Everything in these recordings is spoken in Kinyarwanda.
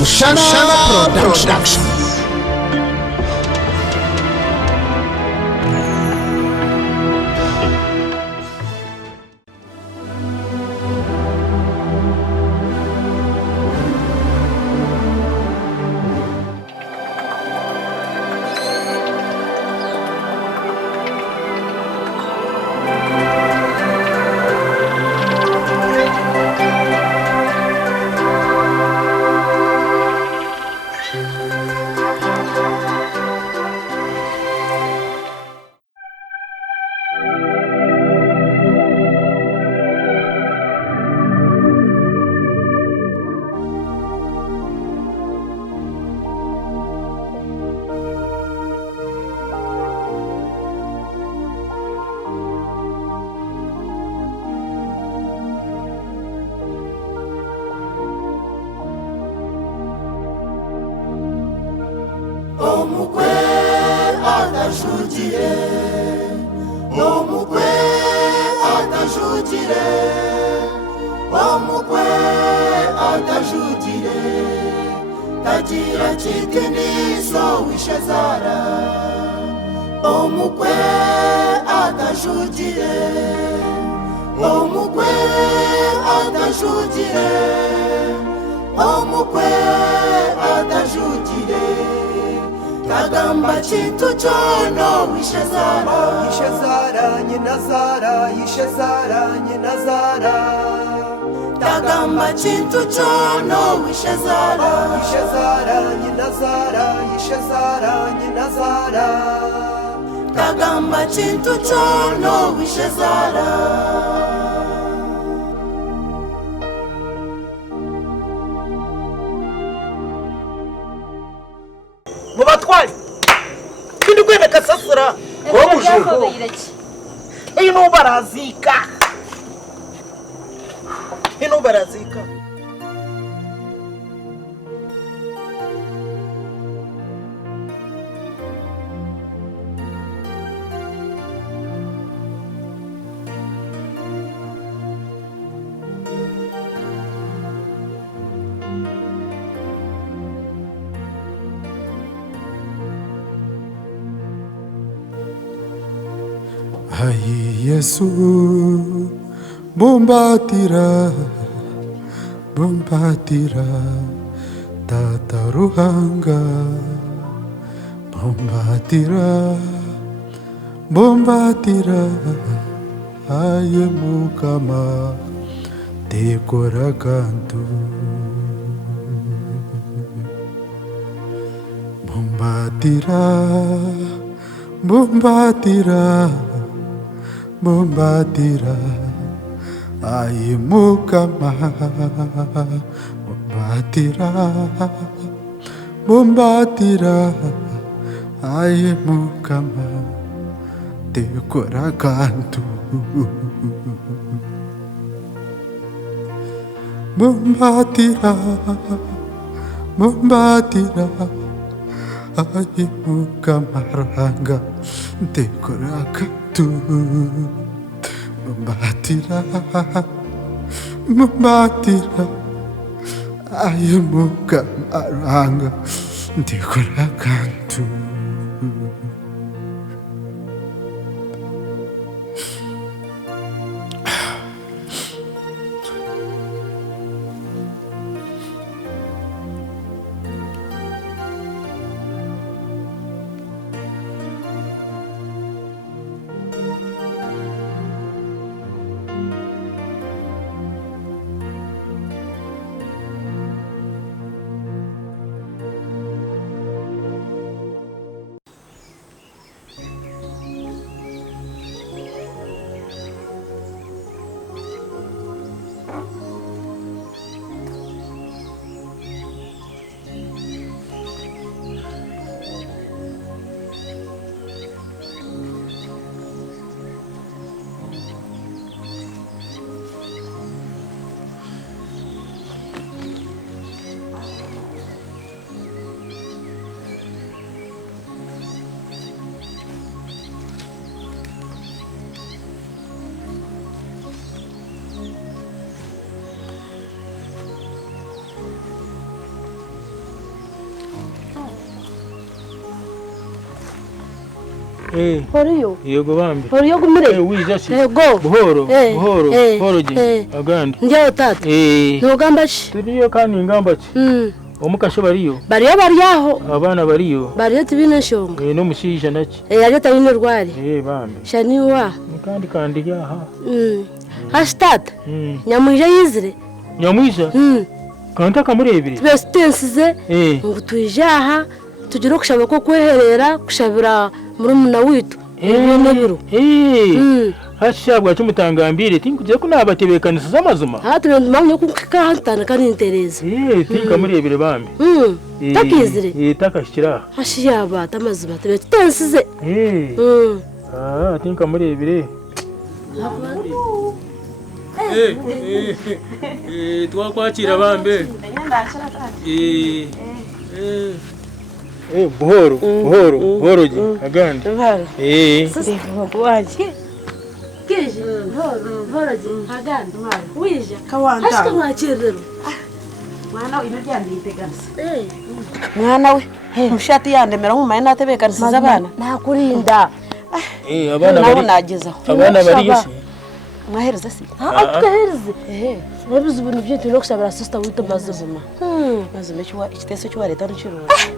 Mushana Production. Omukwe atajugire, omukwe atajugire, omukwe atajugire, tagira kitiniso wishazara. Omukwe atajugire, omukwe atajugire, omukwe atajugire. Kagamba chintu chono wishazara, Yishazara nyinazara, Yishazara nyinazara. Kagamba chintu chono wishazara, Yishazara nyinazara, Yishazara nyinazara. Kagamba chintu chono wishazara. Mubatwari kindi kwemeka sasura wo mujuru ino barazika Ai Yesu, bombatira, bombatira, Tata Ruhanga, bombatira, bombatira, Aye Mukama, Dekora canto, bombatira, bombatira. Bombatira, ai Mukama, bombatira, bombatira, ai Mukama, decora canto. Bombatira, bombatira, ai Mukama ranga, decora canto. Membatira, membatira, ayo muka maranga di canto. horiyo yego bambi horiyo gumire wija si yego buhoro buhoro je agandi ndiyo tata ntugamba ki turiyo kandi ingamba ki omukasho bariyo bariyaho abana bariyo tibine shonga no mushija naki yaje tabine rwari bambi shaniwa kandi yaha hashtag nyamwija yizire nyamwija kanta kamurebire twese ngo tujaha tugira kushaba ko kweherera kushabira muri muna witu ibintu biro hashabwa cy'umutangambire tinkuje ko nabatebekanisa z'amazuma hatubende mpamye ko kahantana kandi intereza tinka murebire bambi takizire takashira hashiyaba tamazuma tebe tensize tinka murebire twakwakira bambe buhoro je agandi sisi waje keje buhoro je agandi wije kawanda ashika mwakirero mwana we imebyanditeganisa mwana we mushati yandemera nkumaye natebekanisa abana nakurinda abana bari nagezaho abana bari mwahereza si atwereze nabize ibintu byinshi no kushabira sister wito mazuma mazuma ikiteso cyo leta n'ucuruzi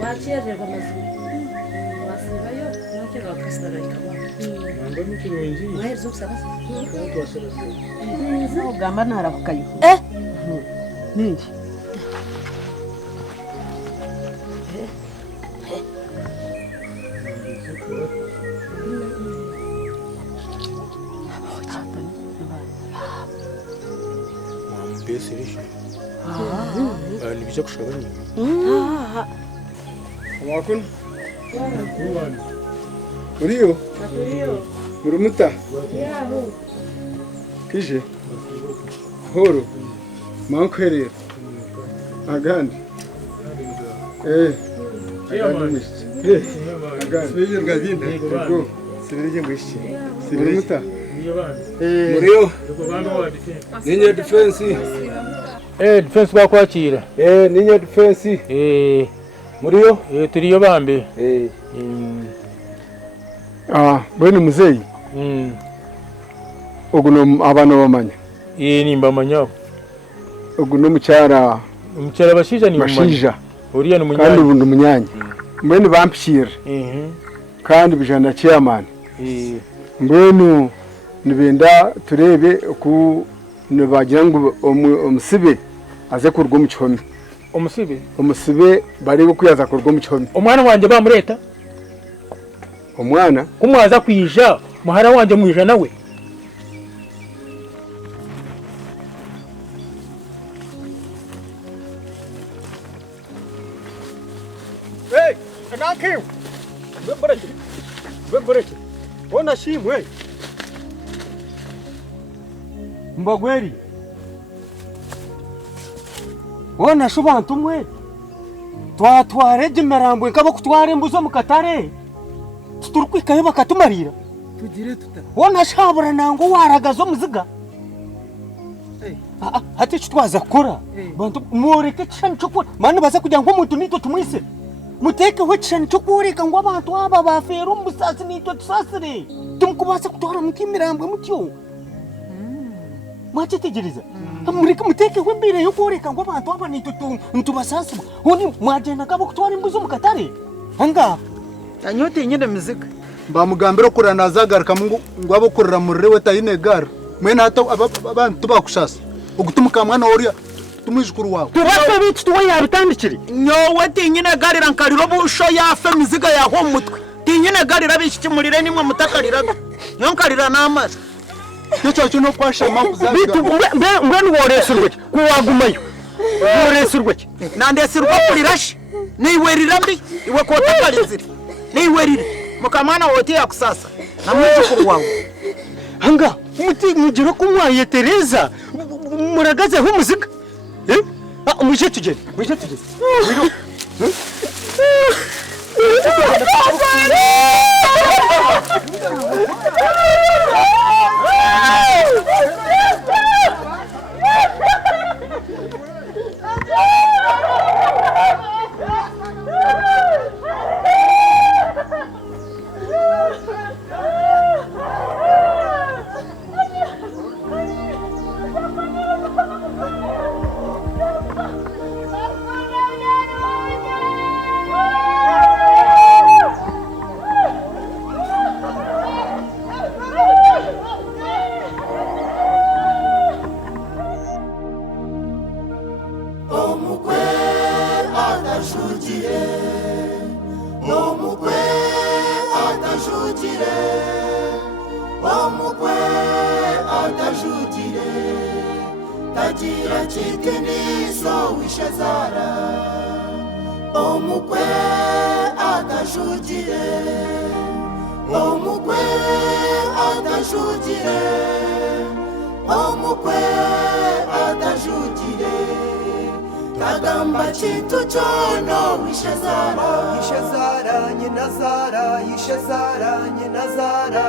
wachererwa mazima wasibayo nakera wakasara ikaba ngani kirungi mwahezo kusaba ugamba narakukayo ningi Besirish. Ni bijya kushabanya. Wakun. Uriyo? Murumuta. Kije. Horo. Mankwerera. Agandi. Agandi. Agandi. Sibije ngazinde. Go. Sibije ngwishi. Murumuta. Muriyo. Ninye defense. Defense bakwakira. Ninye defense. Muriyo? Turiyo bambe. Bweni muzeyi. Oguno abana bamanya. Nimba manyabo. Oguno mucyara. Umucyara bashija ni mashija. Uriya ni munyanya. Kandi ubundi munyanya. Mbweni bampshira. Kandi bijana chairman. Mbwenu nibenda turebe ku nibagira ngo umusibe aze kurwa mu cyome. Umusibe bari bukuyaza kurwa mu cyome. Umwana wanje bamureta. Umwana kumwaza kwija muhara wanje mwija nawe. Hey, kanake. Bemboreke. Ona shimwe. Mbagweri. wona shubantu mwe twatware imirambo ikaba kutwara imbuzo mu katare tuturkwikayo bakatumarira tugire tuta wona shabura nango waragazo muziga hati twaza kora bantu mureke cyane cyo kora mani baza kugira ngo umuntu nito tumwise muteke we cyane cyo kureka ngo abantu aba bafera umusasi nito tusasire tumukubasa kutwara mukimirambo mutyo mwacitegereza amurika muteke we mbere yo kureka ngo abantu aba nito ntubasasi honi mwagenda kabo kutwara imbuzo mu katare hanga anyote nyine miziga bamugambira kurana nazagaruka ngo abakorera muri we tayinegara mwene hata abantu bakushasa ugutumuka mwana woriya tumwijukuru wawe tubase bici tuwe yabitandikiri nyowe tinyine garira nkariro busho yafe miziga yaho mutwe tinyine garira bishikimurire nimwe mutakarira nkarira n'amazi cyo no kwasha mpamvu za mbene woresurwe kuwagumayo woresurwe nandesirwa kurirashi niwerira mbi iwe kotakalizira niwerire mukamana wote yakusasa namwijukuru wawe hanga mugira ko mwaye Teresa muragaze ho muziga muje tugende tagira chitiniso wishazara omukwe atajugire omukwe atajugire omukwe atajugire kagamba chintu chono wishazara yishazara nyinazara yishazara nyinazara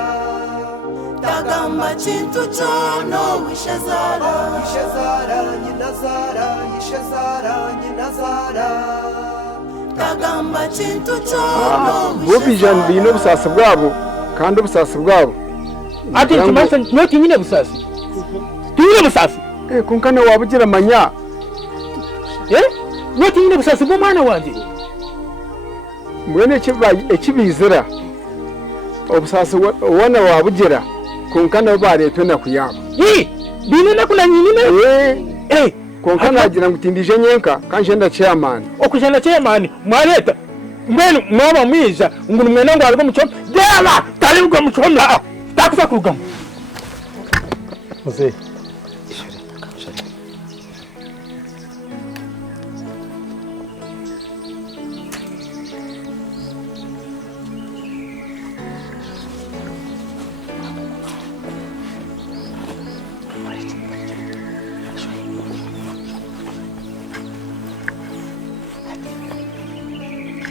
kagamba chintu chono wishazara yishazara nyinazara yishazara nyinazara kagamba chintu chono bubijana bino busasa bwabo kandi busasa bwabo ati tumasa noti nyine busasi tuye busasi kunkane wabugira manya noti nyine busasi bwo mwana wanje mwene ekibizira obusasi wona wabugira kunkana baretwe na kuyaba bine nakula nyine kunkana agira ngutindije nyenka kanje nda chairman okujana chairman mwareta mbenu mwaba mwiza ngunu mwene ngo algo mucho dela tali ngo mucho na takufa kugam mzee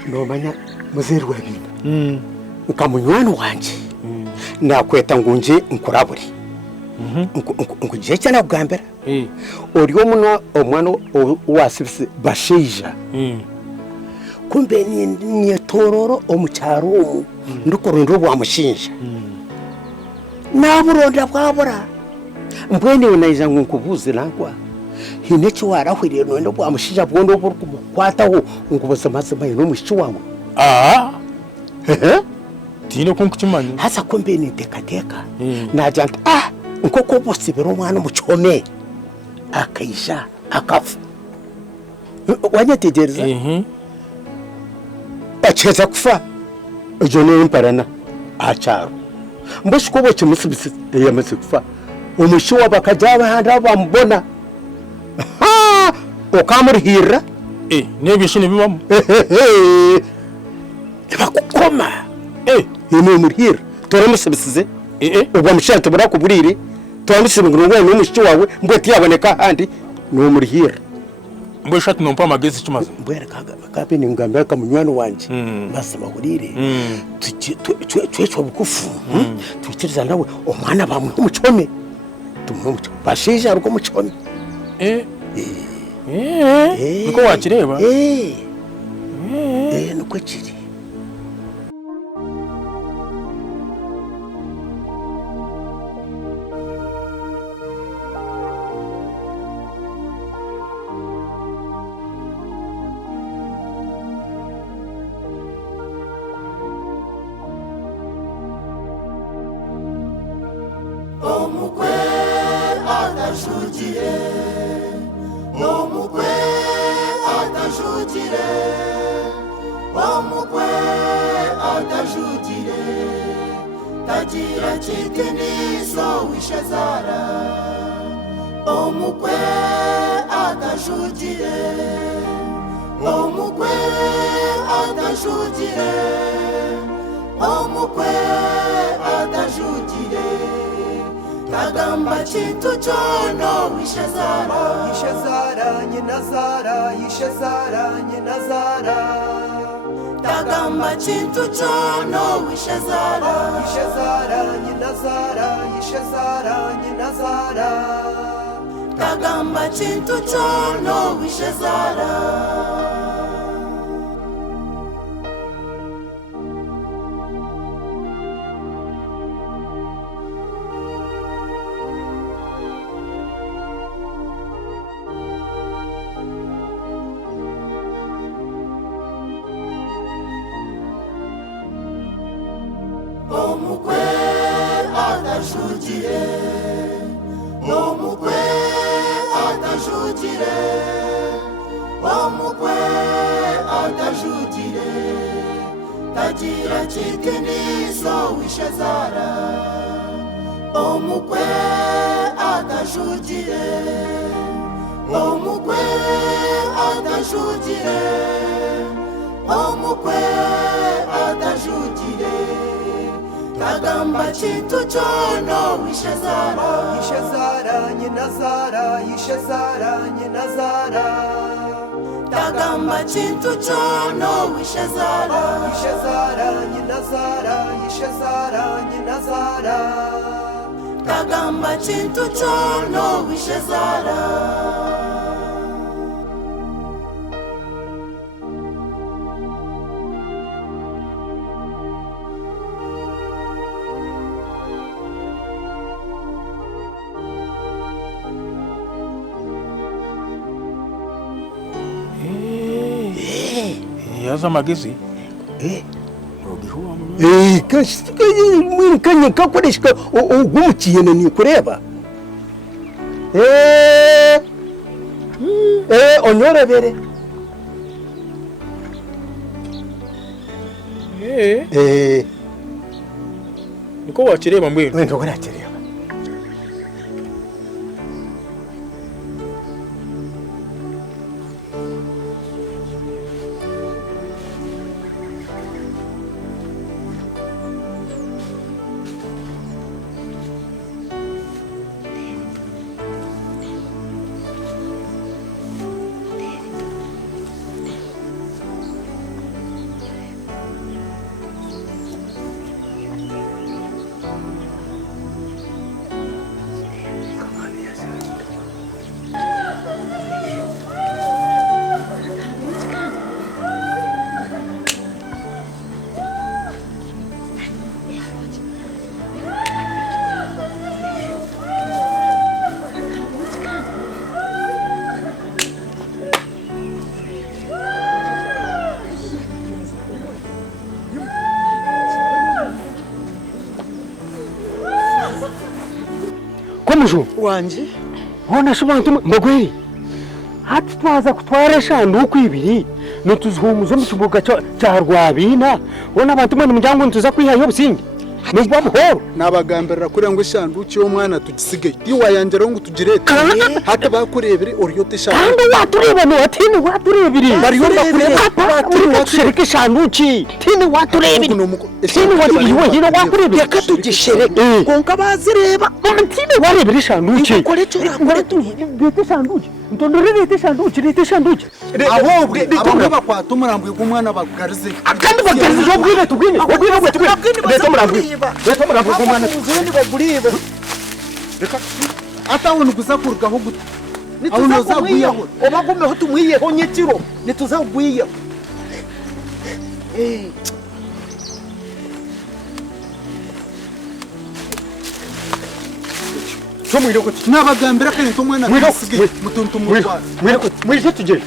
nomanya muzeru wabina ukamunywani wanje nakweta ngunje nkurabure nguje cyane bwambera uriyo muno omwana wasibise basheija kumbe ni tororo omucyaro ndukorondo bwamushinja naburonda bwabura mbwene unayiza nkubuze nangwa hineki warahwiriye none bwamushinja bwondo bwokwataho ngubuze mazima no mushiki wawe tino kunkuchimanya hasa kumbe ni tekateka najanta nkoko bose bero umwana muchome akaisha akafu wanyategereza acheza kufa jone imparana acharo mboshi ko boche musibisi yamaze kufa umushi wabakajaba handa bambona okamurihira nebishine bibamo bakukoma ino murihira toramusibisize ubwo mushante burakuburire twamusibe ngo ngwe n'umushiki wawe mbwete yaboneka handi no murihira Mbwe shati nompa magezi chumaza. Mbwera kape ni ngambia kamunywani wanje. Basa mahurire. Twechwa bukufu. Twitiriza nawe omwana bamwe umuchome. Tumucho. Bashije aruko muchome. Niko wakireba? Nuko kiri. Omukwe atajugire, omukwe atajugire, omukwe atajugire, tagira kitiniso wishazara. Omukwe atajugire, omukwe atajugire, omukwe atajugire. Tagamba chintu chono wishazara. Yishazara nyinazara, yishazara nyinazara. Tagamba chintu chono wishazara. Yishazara nyinazara, yishazara nyinazara. Tagamba chintu chono wishazara. Omukwe atajugire, omukwe atajugire, omukwe atajugire, tagira kitiniso wishazara. Omukwe atajugire, omukwe atajugire, omukwe atajugire. Tagamba chintu chono wishazara. Yishazara nyinazara, yishazara nyinazara. Tagamba chintu chono wishazara. Yishazara nyinazara, yishazara nyinazara. Tagamba chintu chono wishazara. Yaza magezi. Kanya kakoreshwa ugumukiyene ni kureba. Onyorebere. Niko wakireba mbwe. Wendo kurakireba. Komujo wanje hona shibantu mbagweri hati twaza kutwara shanduku ibiri nutuzihumuzo mu kibuga cya Rwabina bona abantu mwe mujyango ntuza kwihayo busingi nubwo buhoro nabagambirira kuri ngo ishanduki yo mwana tugisigaye iwa yangera ngo tugirete hata bakurebere oriyote shanduki kandi watureba no atini waturebiri bariyo bakureba shirike shanduki tini waturebiri tini waturebiri hino wakurebiri yakatugishereke konka bazireba tini warebiri shanduki kore cyo rakore tu bite shanduki Ntondore leta shanduki ahubwo abantu bakwata umurambuye w'umwana bagarize kandi bagarize jo bwire tubwine leta umurambuye w'umwana uzindi baguribe reka atawone gusakurgaho gute nituzagwiyeho obagumeho tumwiyeho nyekiro nituzagwiyeho nabagambira kandi tumwana twisigaye mutuntu mutwara mwije tugere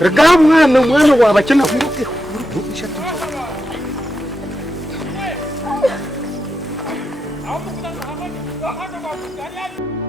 rega mwana wabakena 아무거나 나가지 너 하나가 아니야.